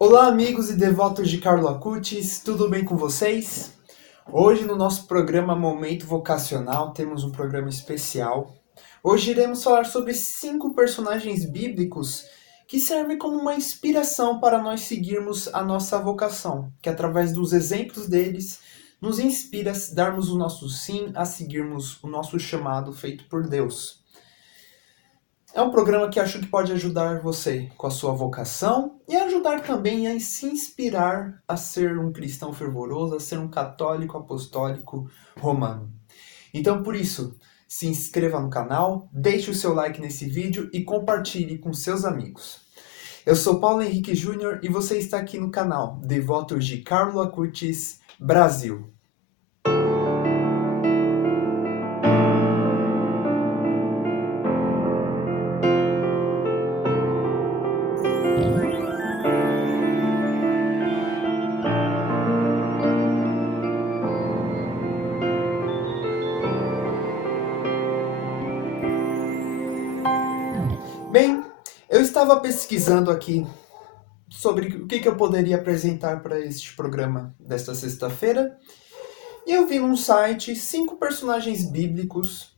Olá, amigos e devotos de Carlo Acutis, tudo bem com vocês? Hoje, no nosso programa Momento Vocacional, temos um programa especial. Hoje iremos falar sobre 5 personagens bíblicos que servem como uma inspiração para nós seguirmos a nossa vocação, que através dos exemplos deles nos inspira a darmos o nosso sim, a seguirmos o nosso chamado feito por Deus. É um programa que acho que pode ajudar você com a sua vocação e ajudar também a se inspirar a ser um cristão fervoroso, a ser um católico apostólico romano. Então, por isso, se inscreva no canal, deixe o seu like nesse vídeo e compartilhe com seus amigos. Eu sou Paulo Henrique Júnior e você está aqui no canal Devotos de Carlo Acutis Brasil. Bem, eu estava pesquisando aqui sobre o que eu poderia apresentar para este programa desta sexta-feira. E eu vi num site 5 personagens bíblicos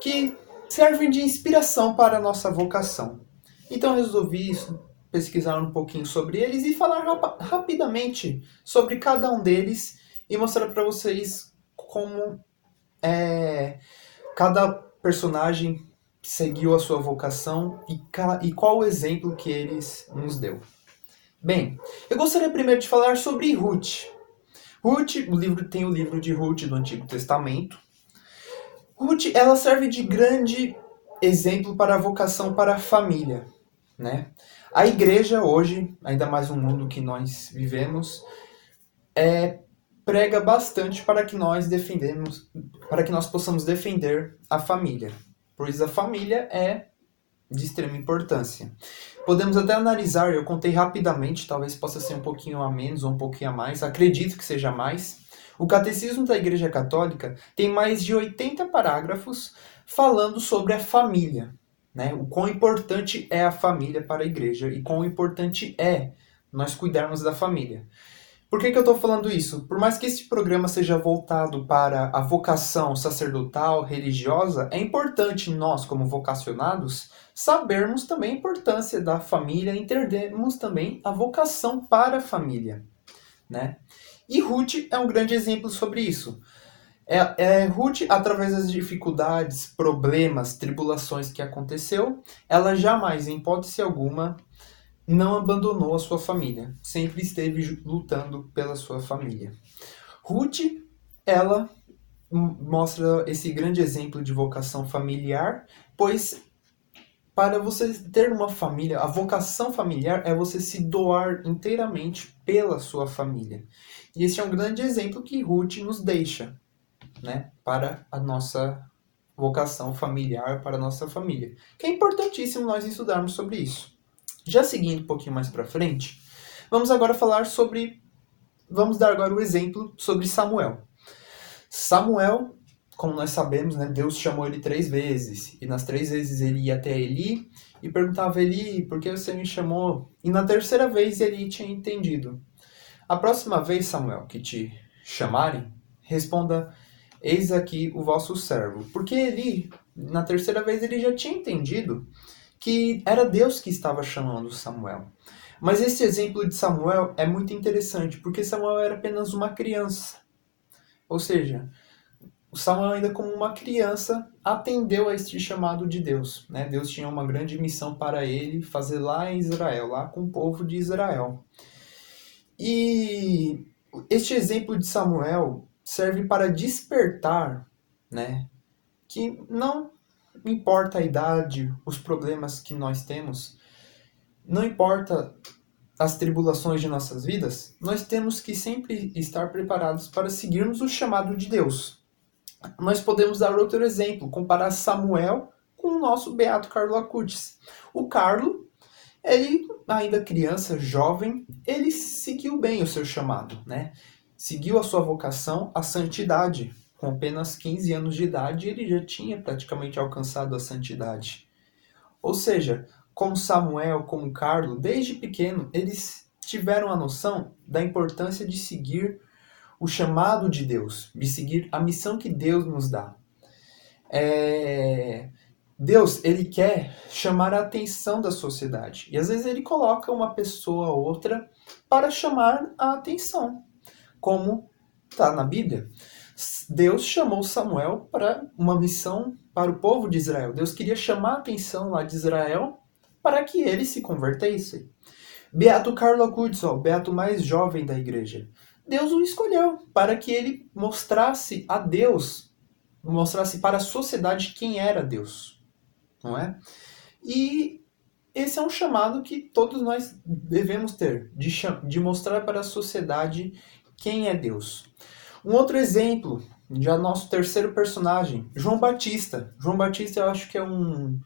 que servem de inspiração para a nossa vocação. Então eu resolvi pesquisar um pouquinho sobre eles e falar rapidamente sobre cada um deles e mostrar para vocês como cada personagem seguiu a sua vocação e qual o exemplo que eles nos deu. Bem, eu gostaria primeiro de falar sobre Ruth. Ruth, tem o livro de Ruth do Antigo Testamento. Ruth, ela serve de grande exemplo para a vocação para a família, né? A igreja hoje, ainda mais no mundo que nós vivemos, prega bastante para que nós possamos defender a família, pois a família é de extrema importância. Podemos até analisar, eu contei rapidamente, talvez possa ser um pouquinho a menos ou um pouquinho a mais, acredito que seja mais. O Catecismo da Igreja Católica tem mais de 80 parágrafos falando sobre a família, né? O quão importante é a família para a igreja e quão importante é nós cuidarmos da família. Por que eu estou falando isso? Por mais que esse programa seja voltado para a vocação sacerdotal, religiosa, é importante nós, como vocacionados, sabermos também a importância da família e entendermos também a vocação para a família, né? E Ruth é um grande exemplo sobre isso. Ruth, através das dificuldades, problemas, tribulações que aconteceu, ela jamais, em hipótese alguma, não abandonou a sua família. Sempre esteve lutando pela sua família. Ruth, ela mostra esse grande exemplo de vocação familiar, pois para você ter uma família, a vocação familiar é você se doar inteiramente pela sua família. E esse é um grande exemplo que Ruth nos deixa, né, para a nossa vocação familiar, para a nossa família. Que é importantíssimo nós estudarmos sobre isso. Já seguindo um pouquinho mais para frente, vamos dar agora o exemplo sobre Samuel. Samuel, como nós sabemos, né, Deus chamou ele 3 vezes, e nas 3 vezes ele ia até Eli e perguntava a Eli, por que você me chamou? E na terceira vez ele tinha entendido. A próxima vez, Samuel, que te chamarem, responda, eis aqui o vosso servo. Porque Eli, na terceira vez, ele já tinha entendido que era Deus que estava chamando Samuel. Mas esse exemplo de Samuel é muito interessante, porque Samuel era apenas uma criança. Ou seja, o Samuel ainda como uma criança atendeu a este chamado de Deus, né? Deus tinha uma grande missão para ele fazer lá em Israel, lá com o povo de Israel. E este exemplo de Samuel serve para despertar, né, que não importa a idade, os problemas que nós temos, não importa as tribulações de nossas vidas, nós temos que sempre estar preparados para seguirmos o chamado de Deus. Nós podemos dar outro exemplo, comparar Samuel com o nosso beato Carlo Acutis. O Carlo, ele ainda criança, jovem, ele seguiu bem o seu chamado, né? Seguiu a sua vocação, a santidade. Com apenas 15 anos de idade, ele já tinha praticamente alcançado a santidade. Ou seja, como Samuel, como Carlo, desde pequeno, eles tiveram a noção da importância de seguir o chamado de Deus, de seguir a missão que Deus nos dá. Deus, ele quer chamar a atenção da sociedade. E às vezes ele coloca uma pessoa ou outra para chamar a atenção. Como está na Bíblia. Deus chamou Samuel para uma missão para o povo de Israel. Deus queria chamar a atenção lá de Israel para que eles se convertessem. Beato Carlo Acutis, o beato mais jovem da igreja. Deus o escolheu para que ele mostrasse a Deus, mostrasse para a sociedade quem era Deus, não é? E esse é um chamado que todos nós devemos ter, de mostrar para a sociedade quem é Deus. Um outro exemplo, já nosso terceiro personagem, João Batista. João Batista eu acho que é um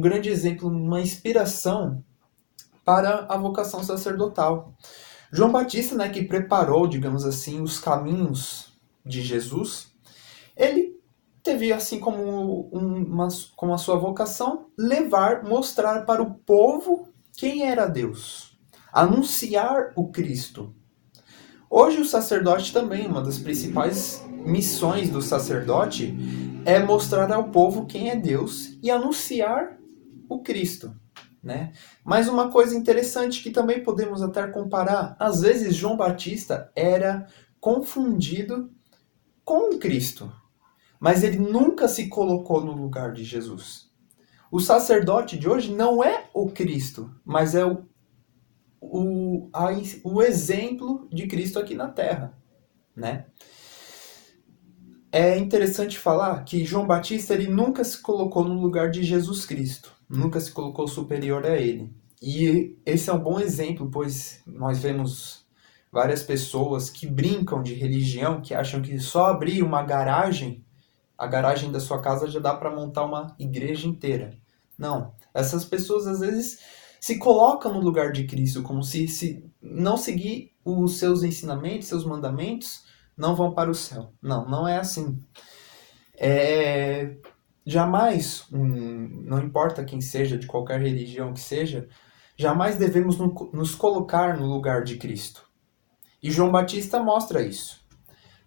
grande exemplo, uma inspiração para a vocação sacerdotal. João Batista, né, que preparou, digamos assim, os caminhos de Jesus, ele teve, assim como a sua vocação, mostrar para o povo quem era Deus, anunciar o Cristo. Hoje o sacerdote também, uma das principais missões do sacerdote é mostrar ao povo quem é Deus e anunciar o Cristo, né? Mas uma coisa interessante que também podemos até comparar, às vezes João Batista era confundido com o Cristo, mas ele nunca se colocou no lugar de Jesus. O sacerdote de hoje não é o Cristo, mas é o exemplo de Cristo aqui na Terra, né? É interessante falar que João Batista ele nunca se colocou no lugar de Jesus Cristo, nunca se colocou superior a ele. E esse é um bom exemplo, pois nós vemos várias pessoas que brincam de religião, que acham que só abrir uma garagem, a garagem da sua casa já dá para montar uma igreja inteira. Não, essas pessoas às vezes se colocam no lugar de Cristo, como se não seguir os seus ensinamentos, seus mandamentos, não vão para o céu. Não, não é assim. Jamais, não importa quem seja, de qualquer religião que seja, jamais devemos nos colocar no lugar de Cristo. E João Batista mostra isso,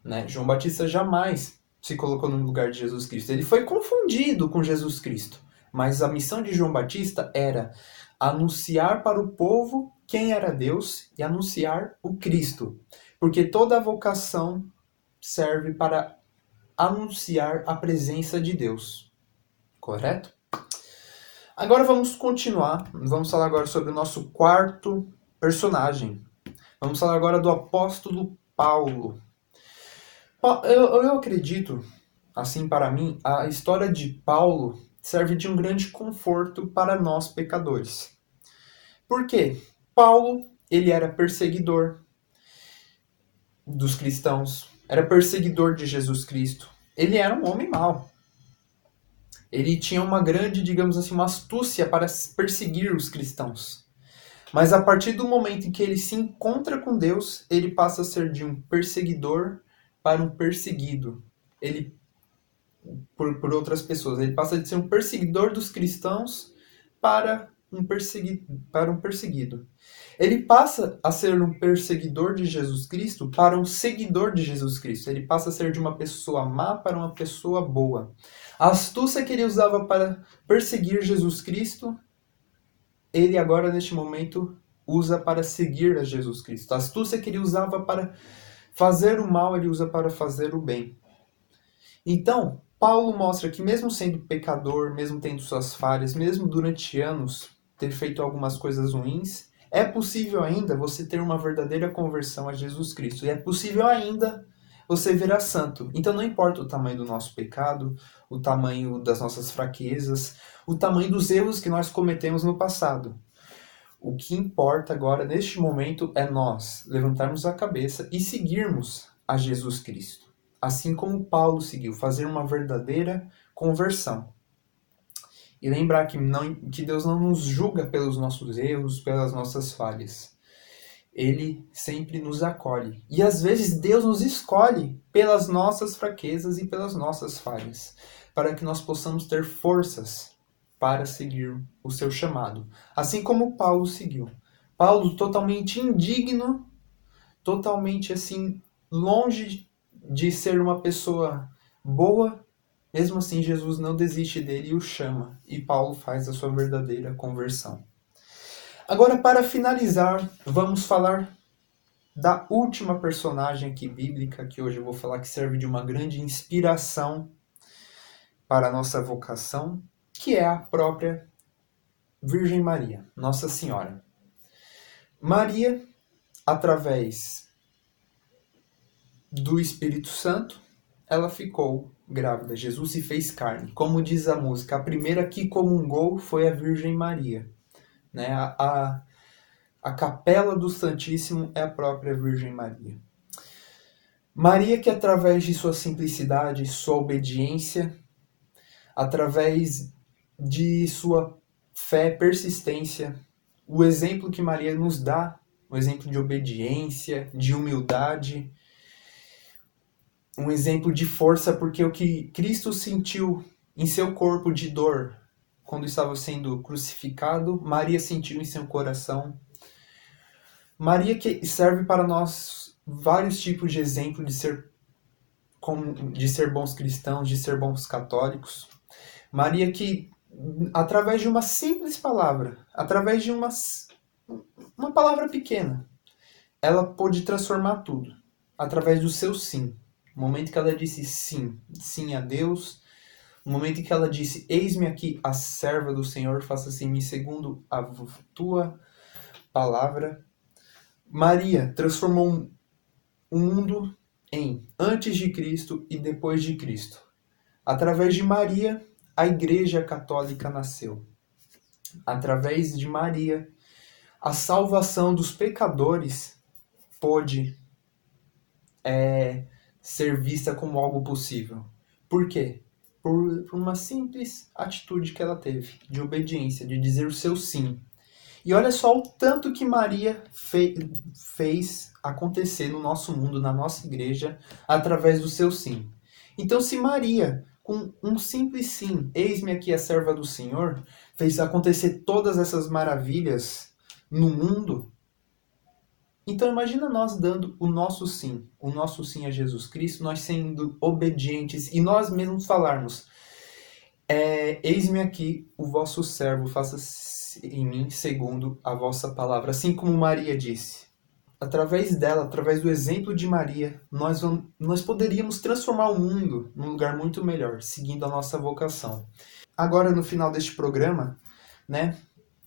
né? João Batista jamais se colocou no lugar de Jesus Cristo. Ele foi confundido com Jesus Cristo. Mas a missão de João Batista era anunciar para o povo quem era Deus e anunciar o Cristo. Porque toda a vocação serve para anunciar a presença de Deus. Correto? Agora vamos continuar. Vamos falar agora sobre o nosso quarto personagem. Vamos falar agora do apóstolo Paulo. Eu acredito, assim para mim, a história de Paulo serve de um grande conforto para nós pecadores. Por quê? Paulo, ele era perseguidor dos cristãos, era perseguidor de Jesus Cristo. Ele era um homem mau. Ele tinha uma grande, digamos assim, uma astúcia para perseguir os cristãos. Mas a partir do momento em que ele se encontra com Deus, ele passa a ser de um perseguidor para um perseguido. Ele por outras pessoas. Ele passa de ser um perseguidor dos cristãos para um perseguido. Ele passa a ser um perseguidor de Jesus Cristo para um seguidor de Jesus Cristo. Ele passa a ser de uma pessoa má para uma pessoa boa. A astúcia que ele usava para perseguir Jesus Cristo, ele agora, neste momento, usa para seguir a Jesus Cristo. A astúcia que ele usava para fazer o mal, ele usa para fazer o bem. Então, Paulo mostra que mesmo sendo pecador, mesmo tendo suas falhas, mesmo durante anos ter feito algumas coisas ruins, é possível ainda você ter uma verdadeira conversão a Jesus Cristo. E é possível ainda você virar santo. Então não importa o tamanho do nosso pecado, o tamanho das nossas fraquezas, o tamanho dos erros que nós cometemos no passado. O que importa agora, neste momento, é nós levantarmos a cabeça e seguirmos a Jesus Cristo. Assim como Paulo seguiu, fazer uma verdadeira conversão. E lembrar que Deus não nos julga pelos nossos erros, pelas nossas falhas. Ele sempre nos acolhe. E às vezes Deus nos escolhe pelas nossas fraquezas e pelas nossas falhas, para que nós possamos ter forças para seguir o seu chamado. Assim como Paulo seguiu, Paulo totalmente indigno, totalmente assim, longe de ser uma pessoa boa, mesmo assim Jesus não desiste dele e o chama, e Paulo faz a sua verdadeira conversão. Agora, para finalizar, vamos falar da última personagem aqui bíblica, que hoje eu vou falar que serve de uma grande inspiração para a nossa vocação, que é a própria Virgem Maria, Nossa Senhora. Maria, através do Espírito Santo, ela ficou grávida. Jesus se fez carne. Como diz a música, a primeira que comungou foi a Virgem Maria. Né? A capela do Santíssimo é a própria Virgem Maria. Maria que através de sua simplicidade, sua obediência, através de sua fé, persistência, o exemplo que Maria nos dá, um exemplo de obediência, de humildade, um exemplo de força, porque o que Cristo sentiu em seu corpo de dor quando estava sendo crucificado, Maria sentiu em seu coração. Maria que serve para nós vários tipos de exemplo de ser bons cristãos, de ser bons católicos. Maria que, através de uma simples palavra, através de uma palavra pequena, ela pôde transformar tudo, através do seu sim. No momento que ela disse sim, sim a Deus, no momento em que ela disse, eis-me aqui a serva do Senhor, faça-se em mim segundo a tua palavra. Maria transformou o mundo em antes de Cristo e depois de Cristo. Através de Maria, a Igreja Católica nasceu. Através de Maria, a salvação dos pecadores pôde ser vista como algo possível. Por quê? Por uma simples atitude que ela teve, de obediência, de dizer o seu sim. E olha só o tanto que Maria fez acontecer no nosso mundo, na nossa igreja, através do seu sim. Então, se Maria, com um simples sim, eis-me aqui a serva do Senhor, fez acontecer todas essas maravilhas no mundo, então imagina nós dando o nosso sim a Jesus Cristo, nós sendo obedientes e nós mesmos falarmos, eis-me aqui o vosso servo, faça-se em mim segundo a vossa palavra, assim como Maria disse. Através dela, através do exemplo de Maria, nós poderíamos transformar o mundo num lugar muito melhor, seguindo a nossa vocação. Agora, no final deste programa, né,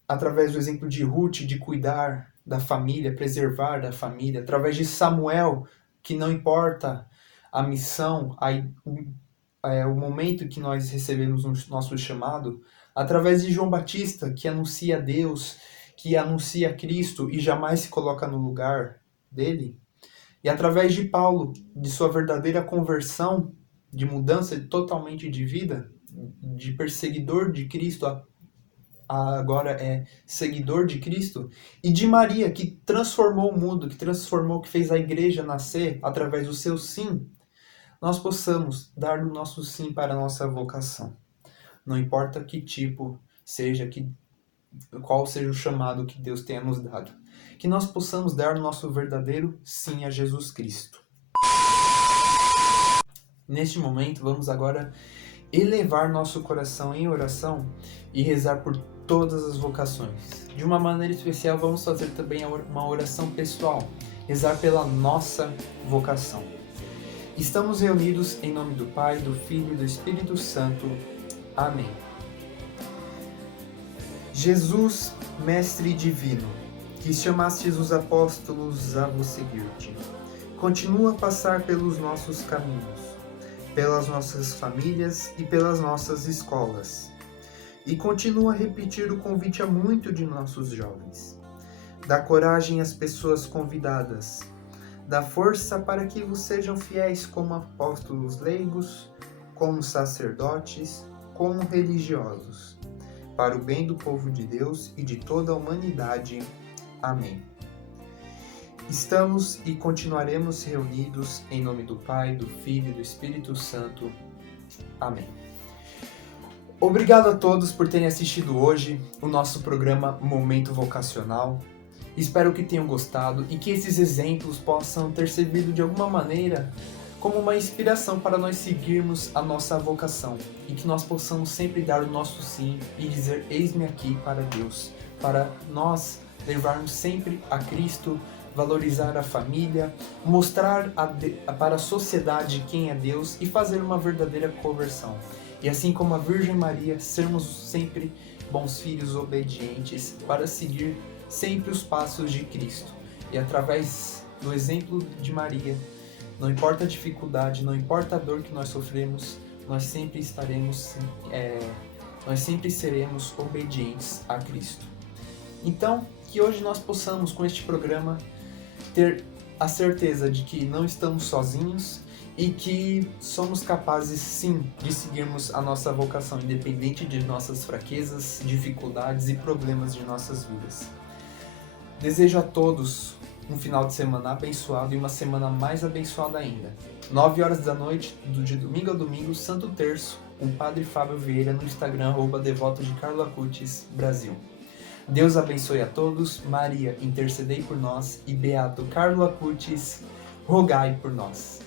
através do exemplo de Ruth, de cuidar da família, preservar da família, através de Samuel, que não importa a missão, o momento que nós recebemos o nosso chamado, através de João Batista, que anuncia Deus, que anuncia Cristo e jamais se coloca no lugar dele, e através de Paulo, de sua verdadeira conversão, de mudança totalmente de vida, de perseguidor de Cristo agora é seguidor de Cristo, e de Maria, que transformou o mundo, que fez a igreja nascer através do seu sim, nós possamos dar o nosso sim para a nossa vocação. Não importa que tipo seja, qual seja o chamado que Deus tenha nos dado. Que nós possamos dar o nosso verdadeiro sim a Jesus Cristo. Neste momento, vamos agora elevar nosso coração em oração e rezar por todas as vocações. De uma maneira especial, vamos fazer também uma oração pessoal, rezar pela nossa vocação. Estamos reunidos em nome do Pai, do Filho e do Espírito Santo. Amém. Jesus, Mestre Divino, que chamastes os apóstolos a vos seguir-te, continua a passar pelos nossos caminhos, pelas nossas famílias e pelas nossas escolas. E continua a repetir o convite a muitos de nossos jovens. Dá coragem às pessoas convidadas. Dá força para que vos sejam fiéis como apóstolos leigos, como sacerdotes, como religiosos, para o bem do povo de Deus e de toda a humanidade. Amém. Estamos e continuaremos reunidos em nome do Pai, do Filho e do Espírito Santo. Amém. Obrigado a todos por terem assistido hoje o nosso programa Momento Vocacional. Espero que tenham gostado e que esses exemplos possam ter servido de alguma maneira como uma inspiração para nós seguirmos a nossa vocação e que nós possamos sempre dar o nosso sim e dizer: eis-me aqui para Deus, para nós levarmos sempre a Cristo, valorizar a família, mostrar para a sociedade quem é Deus e fazer uma verdadeira conversão. E assim como a Virgem Maria, sermos sempre bons filhos obedientes para seguir sempre os passos de Cristo. E através do exemplo de Maria, não importa a dificuldade, não importa a dor que nós sofremos, nós sempre seremos obedientes a Cristo. Então, que hoje nós possamos, com este programa, ter a certeza de que não estamos sozinhos e que somos capazes, sim, de seguirmos a nossa vocação, independente de nossas fraquezas, dificuldades e problemas de nossas vidas. Desejo a todos um final de semana abençoado e uma semana mais abençoada ainda. 9 horas da noite, de domingo a domingo, Santo Terço, com o Padre Fábio Vieira no Instagram, @devoto de Carlo Acutis, Brasil. Deus abençoe a todos, Maria, intercedei por nós, e Beato Carlo Acutis, rogai por nós.